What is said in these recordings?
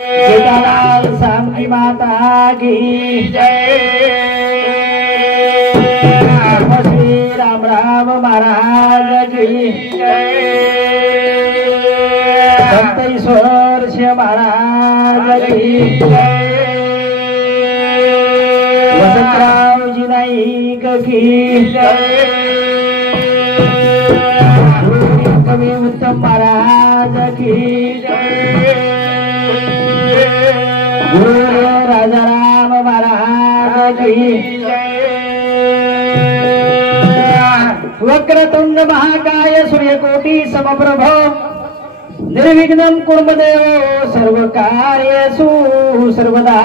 सीतालाल सामकी माता की जय। श्री राम राम महाराज की जय। संत ईश्वर श्री महाराज की जय। वसंतराव जी नाईक की जय। कवि उत्तम महाराज की जय। गुरु राजाराम महाराज की जय। वक्रतुंड महाकाय सूर्यकोटि समप्रभ निर्विघ्नं कुर्मदेव सर्वकार्येषु सर्वदा।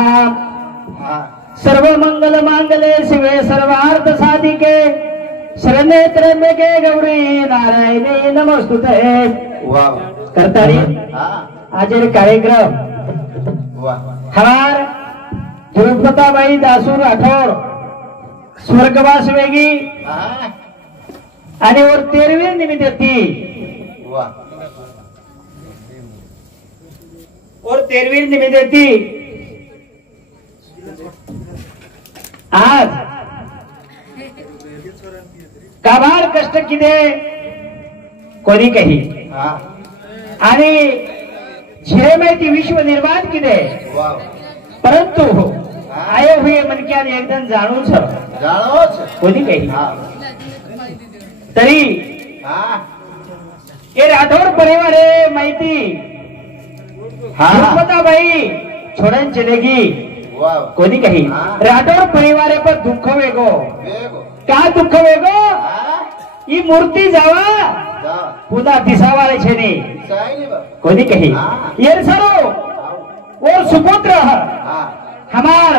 सर्वमंगल मांगल्ये शिवे सर्वार्थ साधिके शरण्ये त्र्यंबके गौरी नारायणी नमस्तुते। करतारी आजर कार्यक्रम हमार ध्रुपताबाई दासू राठौर स्वर्गवास वेगी आणि और 13वीं निमित्त थी और 13वीं निमित्त थी आज काबार कष्ट किदे कोणी काही आणि झिरे माहिती विश्व निर्माण किदे परंतु आयो हुए मनक्यान एकदम जाणूच कोणी काही तरी हे राठौर परिवार माहिती ध्रुपताबाई छोड़न चलेगी कोणी काही राठौर परिवार पर दुःख वेगो का दुःख वेगो ही मूर्ती जावा पुन्हा दिसावाले छेने कोणी काही ये सरो और सुपुत्र हमार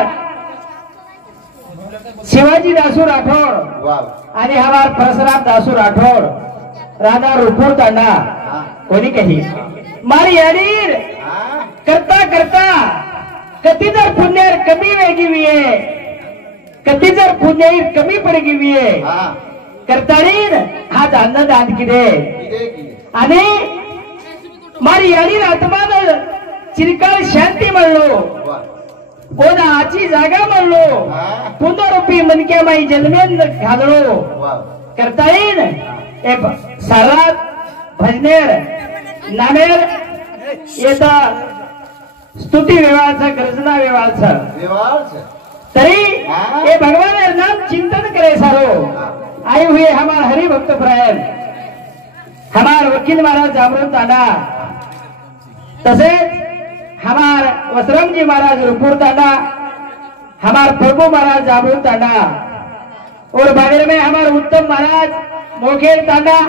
शिवाजी दासू राठौर आणि हमार परशुराम दासू राठौर राधा रूपुर तांडा कोणी काही मारी याडीर करता करता कती जर पुण्य कमी वेगी विये कती जर पुण्य कमी पडगी विये करताळीन हा अन्नदान किदे आणि मारी याडीर आत्मान चिरकाल शांती म्हणलो कोणा आची जागा म्हणलो पुनरूपी मनक्या माई जन्मेन घाललो करताळीन सारात भजनेर नामेर येता स्तुती व्यवहारचा गर्जना व्यवहारचा तरी ये भगवान नाम चिंतन करे सारो आए हुए हमार हरि भक्त प्रायण हमार वकील महाराज जामरुन तांडा तसेच हमार वसराम जी महाराज रूपुर तांडा हमार प्रभु महाराज जामरुन तांडा और बादर में हमार उत्तम महाराज मोखेर तांडा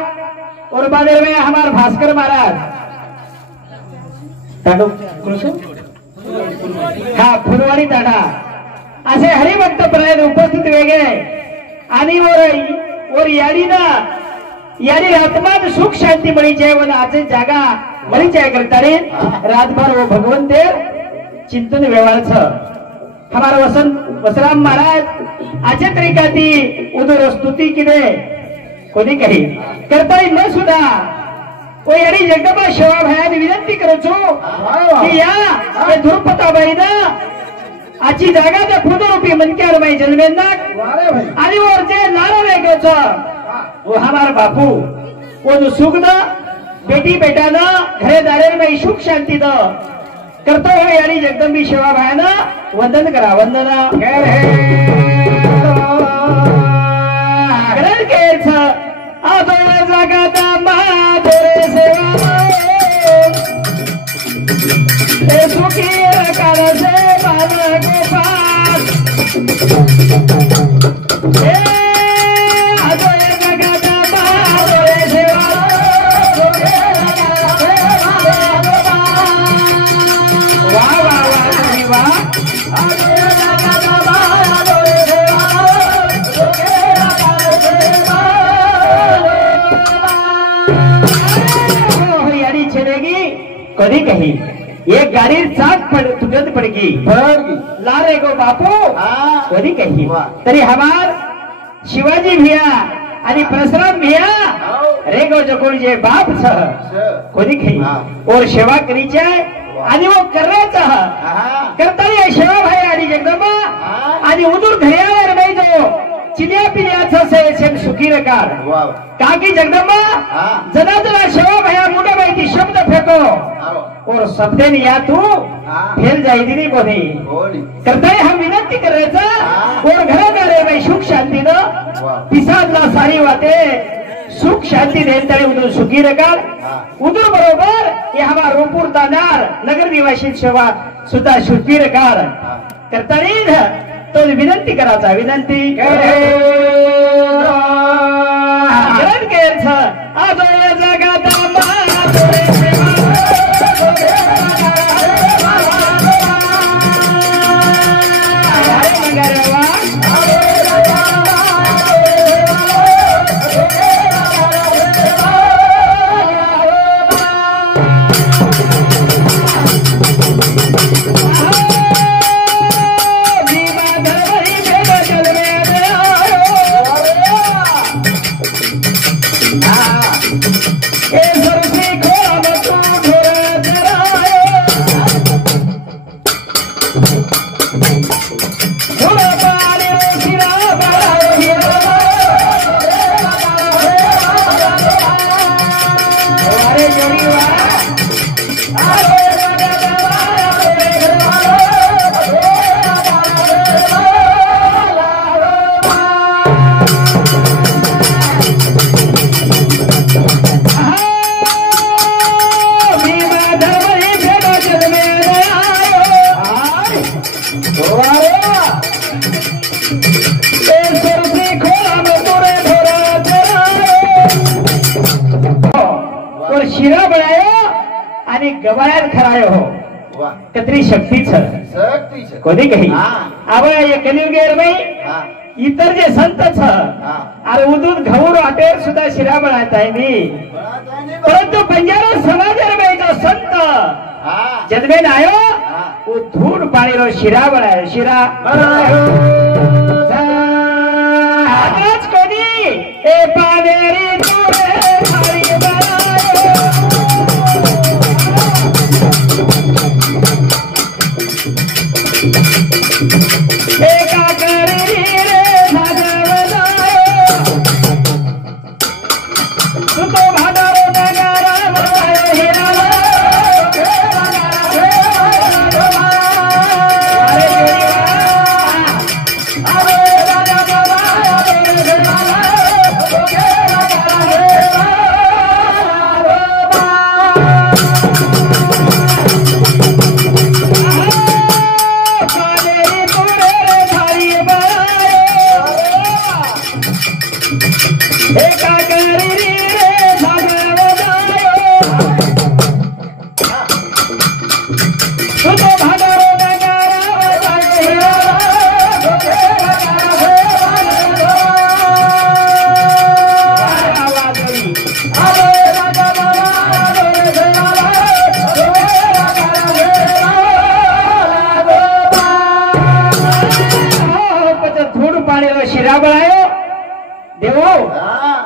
और बादर में हमार भास्कर महाराज तांडो हा फुलवाडी तांडा असे हरिभक्त प्रायण उपस्थित वेगळे आणि और याडीना याडी आत्मान सुख शांती मळी जाय वन आचे जागा मळी जाय करतारे रातभर वो भगवंत देव चिंतन व्यवहार हमारा वसराम महाराज आचे तरीका ती उदर स्तुती किदे कोणी काही करताय न सुद्धा ओ याडी जगदंबा सेवा भयाने विनंती करूचो की या ध्रुपताबाई ना आची जागा त्या खुदरूपी मनक्यार माई जन्मेंना आणि वर जे नारा वेगोच वो हमार बापू वो सुख द बेटी बेटा न घरे दारे में सुख शांती द करतो हो याडी जगदंबी सेवा भयाना वंदन करा वंदना करन केच आदो जगदा माधुरे सेवा ए सुखी कर से बाल गोपाल ए आदो जगदा माधुरे सेवा वाह वाह वाह आदो जगदा माधुरे सेवा यारी चलेगी कधी काही एक गाडी चाक तुटत पडगी लारे गो बापू कधी काही तरी हमार शिवाजी भिया आणि परशुराम भिया रे गो जकोळ जे बाप छ कोणी काही और सेवा करीचे आणि वो करायचं आणि उदूर घड्याळावर नाही जो चिलिया पिलियाचा सेम सुखी रकार काकी जगदम्बा जना जना शेवा भया मुंडा माहिती शब्द फेको और शब्दे ने या तू फेल जायदी नहीं कोणी करताय हम विनंती करायचं और घरादारे भाई सुख शांती न पिसादला सारी वाते सुख शांती देन तरी उदूर सुखी रकार उदूर बरोबर ये हमारा रोपूर दानार नगर निवासी सेवा सुद्धा सुखी रकार करता नहीं तो विनंती करायचा विनंती शिरा बनायो आणि गवायात खरायो हो कतरी शक्तीच कोणी काही आवय कलियुगेर बाई इतर जे संत छ अरे उदून घऊर वाटेर सुद्धा शिरा बनायत आहे मी परंतु बंजारा समाजर बाई जो संत जन्मेन आयो वो धूड पाणी रो शिरा बनायो शिरा आकाश कोणी ए पानेरी तुरे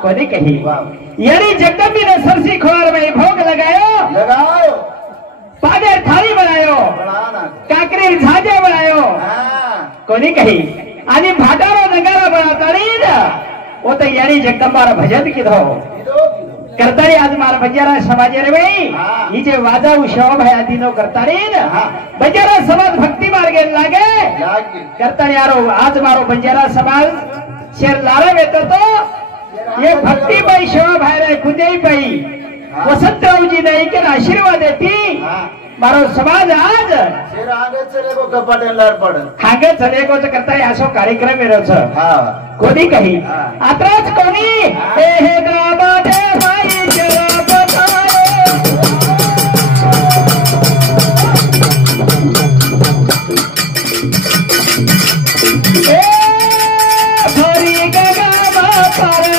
भारी कही यानी जगदम्बी ने सरसी खोर में भोग लगायो पादे थाली बनायो काकरी झाजे बनायो कोणी कही आणि भाटारो नगारा बनाता वो तो यानी जगदंबार भजन किधो करतारी आज मारा बंजारा समाज रे भाई ही जे वाजाऊ शोभ है आदिनो करतारी बंजारा समाज भक्ति मार्गे लागे करतारी यारो आज मारो बंजारा समाज शेर लारे वेतो तो ये भक्ति बाई शिवा भाई कुदेई बाई वसंतराव जी ने एक आशीर्वाद देती मारो समाज आज आगे चलेगो कपाटे लार पड़ आगे चलेगो तो करता है असो कार्यक्रम मेरे छ कोणी कही आत्राच कोणी हे गावाते बाई जरा बताओ ए भरी गगा पर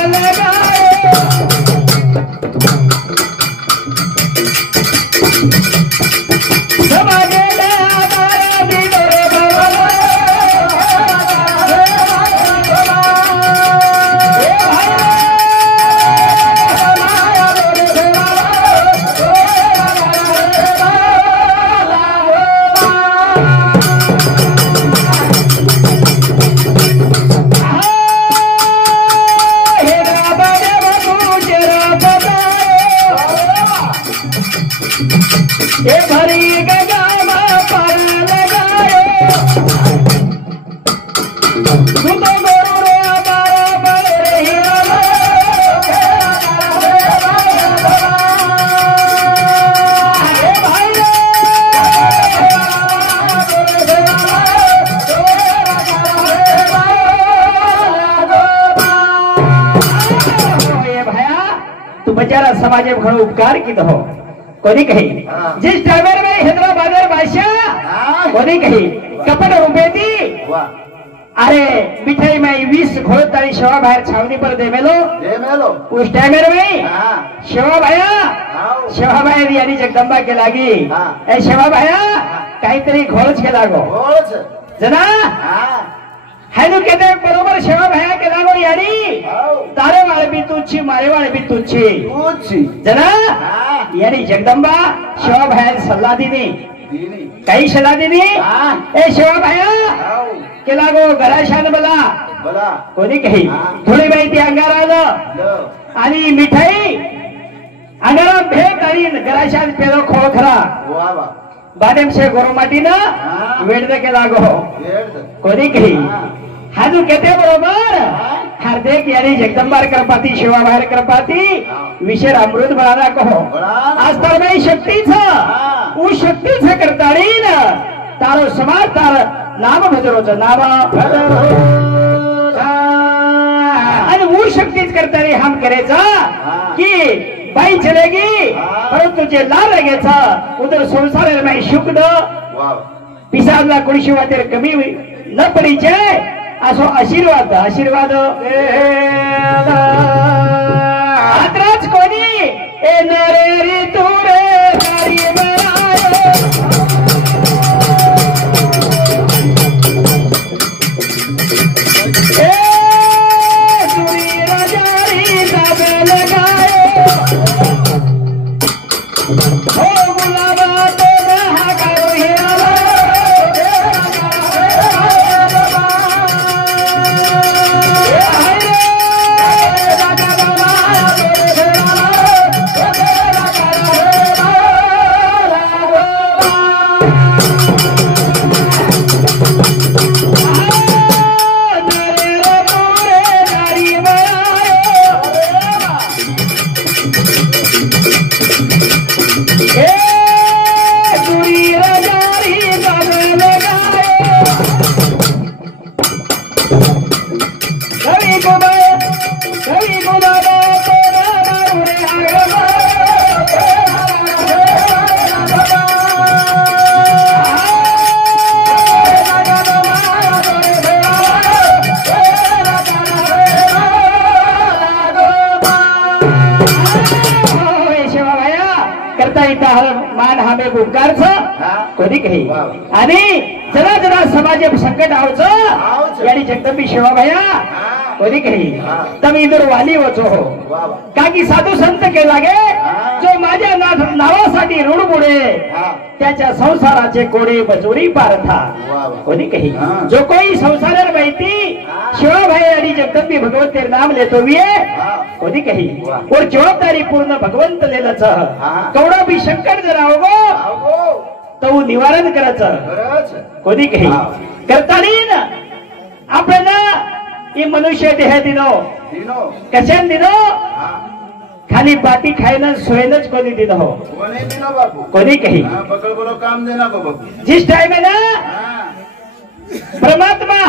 समाजे घणो उपकार कीधो कोणी कही जिस टाइमर में हैदराबादर बादशाह कोणी कही कपट रुपेती अरे मिठाई में 20 घोड़ तारी शेवा बाहर छावनी पर दे मेलो उस टाइमर में शेवा भाया यानी जगदंबा के लागी ए शेवा भाया काहीतरी घोळच के लागो जना हैनु कहते बरोबर शेवा भाया के लागो यानी तारे वाले भी तुच्छी मारे वाले भी तुच्छी जना यानी जगदंबा शेवा भाया सल्ला दीनी काही सल्ला दीनी ए शेवा भाया के लागो घराशान बला कोणी कही थोडी माहिती अंगारा आणि मिठाई अंगारा भेट आणि घराशान पेलो खोळ खरा बाडेम से गोरो माटी ना वेड के लागो कोणी कही हाजू कहते बरोबर हार्दिक यानी जगदंबार कृपाती शिवा बाहेर कृपाती विशेष अमृत बनाना कहो आज तर मैं शक्ती उ शक्ती करताड़ी न तारो समाज तार नाम भजरोच नाम आणि वो शक्तीच करताड़ी हम करेचा कि बाई चलेगी परंतु जे लाल लगेचा उधर संसार में शुक द पिसाबला कोणी शिवाय कमी न पडीचे असो आशीर्वाद आत्राच कोणी ए नरे तू रे हरी बनायो ए सुरी राजारी सब लगायो हो गुलाबा तो रहा करो हिरा मान हमें उपकार कोणी कही आणि जरा जरा समाज संकट आवच यानी जगदंबी शिवा भया कोणी कही तब इधर वाली वचो हो का की साधू संत के लागे जो माझ्या नावासाठी ऋण बुडे त्याच्या संसाराचे कोडे बजोरी पारथा कोणी कही जो कोई संसार माहिती शिवा भया यानी जगदंबी भगवत तेरे नाम लेतो विये कोणी कही और जवाबदारी पूर्ण भगवंत लेलच कवडा भी संकट जर आवगो तो निवारण करायचं कोणी कही करताना आपल्याला ये मनुष्य देह दिनो कशान दिनो खाली बाटी खायला सोयनच कोणी दिनो कोणी कही जिस टाइम है ना परमात्मा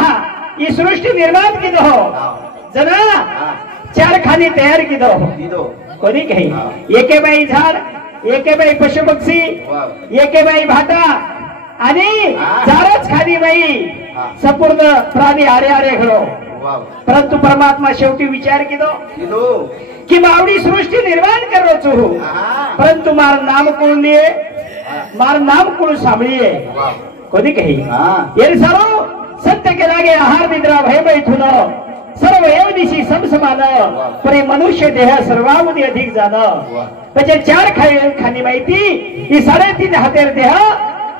ये सृष्टि निर्माण की दो जना चार खाली तयार की दो कोणी कही एके बाई झाड एके बाई पशु पक्षी एके बाई भाटा आणि झाडच खाली बाई संपूर्ण प्राणी आरे आरे घडो परंतु परमात्मा शेवटी विचार किदो कि मावडी सृष्टि निर्माण करो छू परंतु मार नाम कोण लिए मार नाम कोण सांभळीए कोणी कही ये सर्व सत्य के लागे आहार निद्रा भय मैथुन सर्व एव दिशी समसमान परे मनुष्य देह सर्वांमध्ये अधिक जाण म्हणजे चार खाणी माहिती ही 3.5 हातेर देह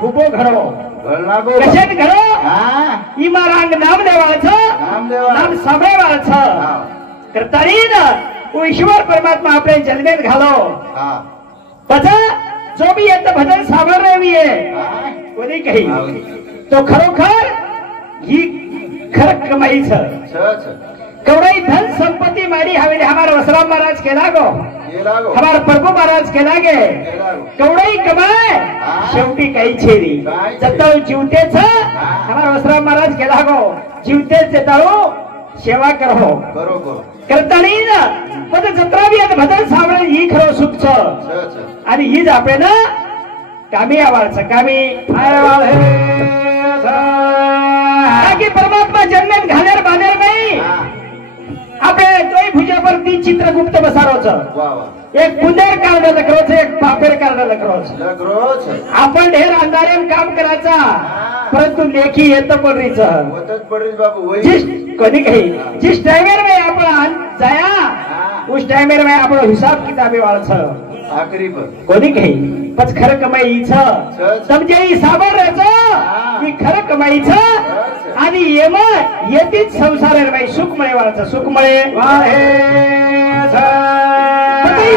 उभो घडो कशात घडो इमारांग नाम देवाचं नाम सांभाळायचं करतारीन ईश्वर परमात्मा आपल्या जन्मेत घालो पचा जो भी येत भजन सामोरे भी आहे कोणी कही तो खरोखर ही खर कमाईचं कवडाई धन संपत्ती मारी हवेली हमार वसराम महाराज के लागो हमार प्रभु महाराज के लागे कवडाई कमाए शेवटी काही छेरी जताऊ जीवतेच हमार वसराम महाराज के लागो जीवतेच जताऊ सेवा करो करतानी पद जत्रा बी आता भदन सावळे ही खरं सुख आणि हीच आपले ना कामी आवाळचं कामी की परमात्मा जन्मेत घालेर बांधेर नाही आपले दोई भुजावरती चित्रगुप्त बसारोच एक पुंदेर कार्ड लकरोच एक पापेर कार्ड लकरोच आपण ढेर अंधारेन काम करायचा परंतु लेखी येत पडरीच कधी काही जिस टाइमेर में आपण जाया उस टाइमेर में आपण हिसाब किताबे वाळच आखरी पर कोणी काही पच खरं कमाईचं समजे हिसाबर राहायचं की खरं कमाईचं आणि येम येतीच संसार बाई सुखमय वाळचं सुखमय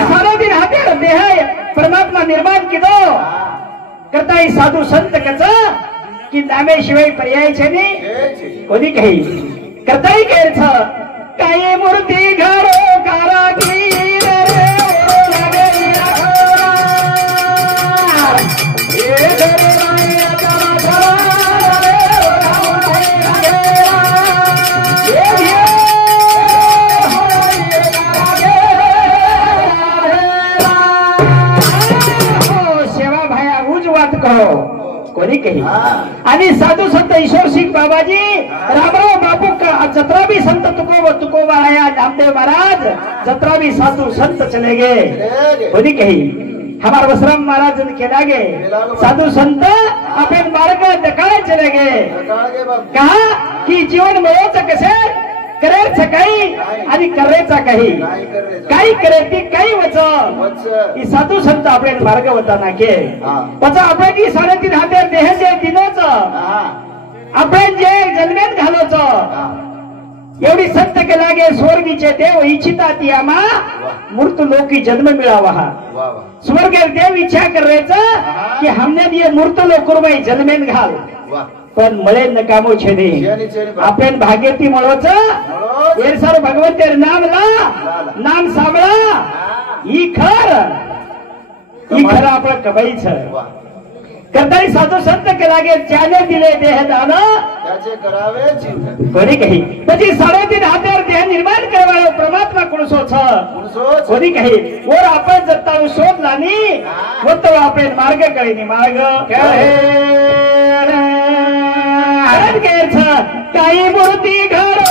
सारा दिन हाते देह परमात्मा निर्माण किदो करता ही साधू संत कच की नामेशिवाय पर्याय छे नाही कोणी काही करताही केरच काही मूर्ती घरो कारागीर रे सेवा भाया उज वाट कहो कोणी काही आणि साधू संत ईश्वर सिंह बाबाजी रामराव बापू जत्रा भी संत तुकोबा आया नामदेव महाराज जत्रा भी साधु संत चले गए कोणी काही हमार वसराम महाराज के लागे साधु संत अपन मार्ग दकाळे चले गए कहा कि जीवन मिळवच कसे करायचं काही आणि करायचा काही करायची काही वच साधू संत आपले मार्ग होता ना के वचा आपण 3.5 हाते देह जे दिनोच आपण जे जन्मेत घालोच एवढी संत के लागे स्वर्गीचे देव इच्छिता ती आमा मूर्त लोकी जन्म मिळावा स्वर्ग देव इच्छा करायचं की हमने दिए मूर्त लोकुरमाई जन्मेन घाल पण मळे नकामो छेने आपण भाग्यती मळवच एर सर भगवंतेर नाम ला नाम साबळा ही खर आपण कमाईचं करताही साधू संत के लागे ज्याने दिले देह दान त्याचे करावे चिंतन कोणी काही म्हणजे 3.5 हातावर देह निर्माण करावा परमात्मा कोणसोच कोणी काही वर आपण जत्ता शोध लानी होतो आपण मार्ग कळीनी मार्ग काही मूर्ती घरो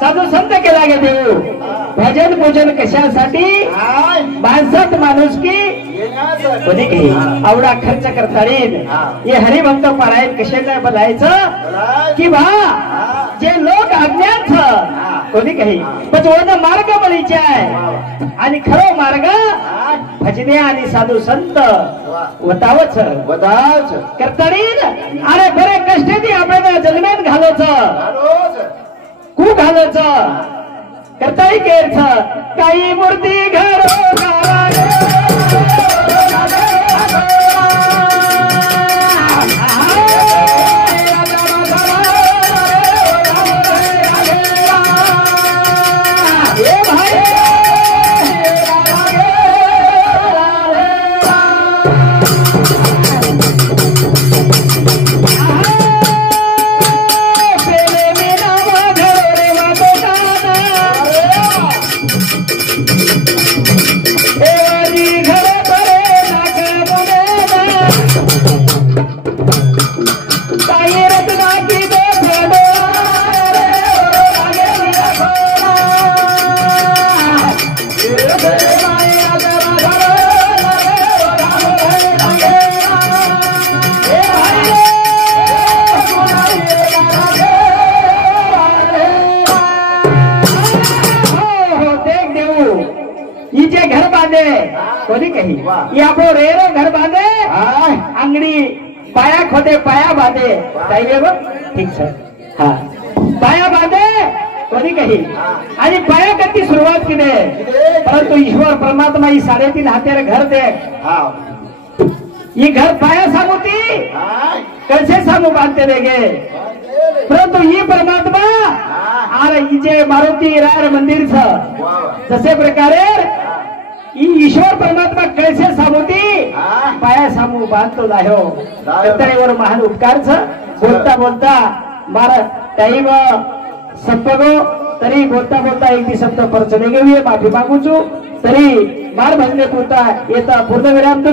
साधू संत के लागे देऊ भजन पूजन कशासाठी माणसात माणूस की कोणी काही आवडा खर्च करता येईल हे हरिभक्त पारायण कशाला बोलायचं की बा जे लोक अज्ञात कोणी काही पण तो मार्ग बलीचे आहे आणि खरो मार्ग भजने आणि साधू संत वतावच करता येईल अरे बरे कष्ट ती आपल्याला जन्मात घालायचं खूप घालायचं करताही केरच काही मूर्ती घरो कोणी काही आपण रेरो घर बांधे अंगडी पाया खोदे पाया बांधे ठीक सर हा पाया बांधे कोणी काही आणि पाया कधी सुरुवात केली परंतु ईश्वर परमात्मा ही 3.5 हातेर घर दे ही घर पाया सांगूती कैसे सामू बांधते देगे परंतु ये परमात्मा आर इजे मारुती रायर मंदिर जसे प्रकारे ईश्वर परमात्मा कैसे सामूती पाया सामू बांधतो लाहो तरीवर महान उपकार बोलता बोलता मारा टाइम संपगो तरी बोलता बोलता एक दिवस शब्द परचने घेऊया माफी मागू तरी मार म्हणणे पुरता येता पूर्ण विराम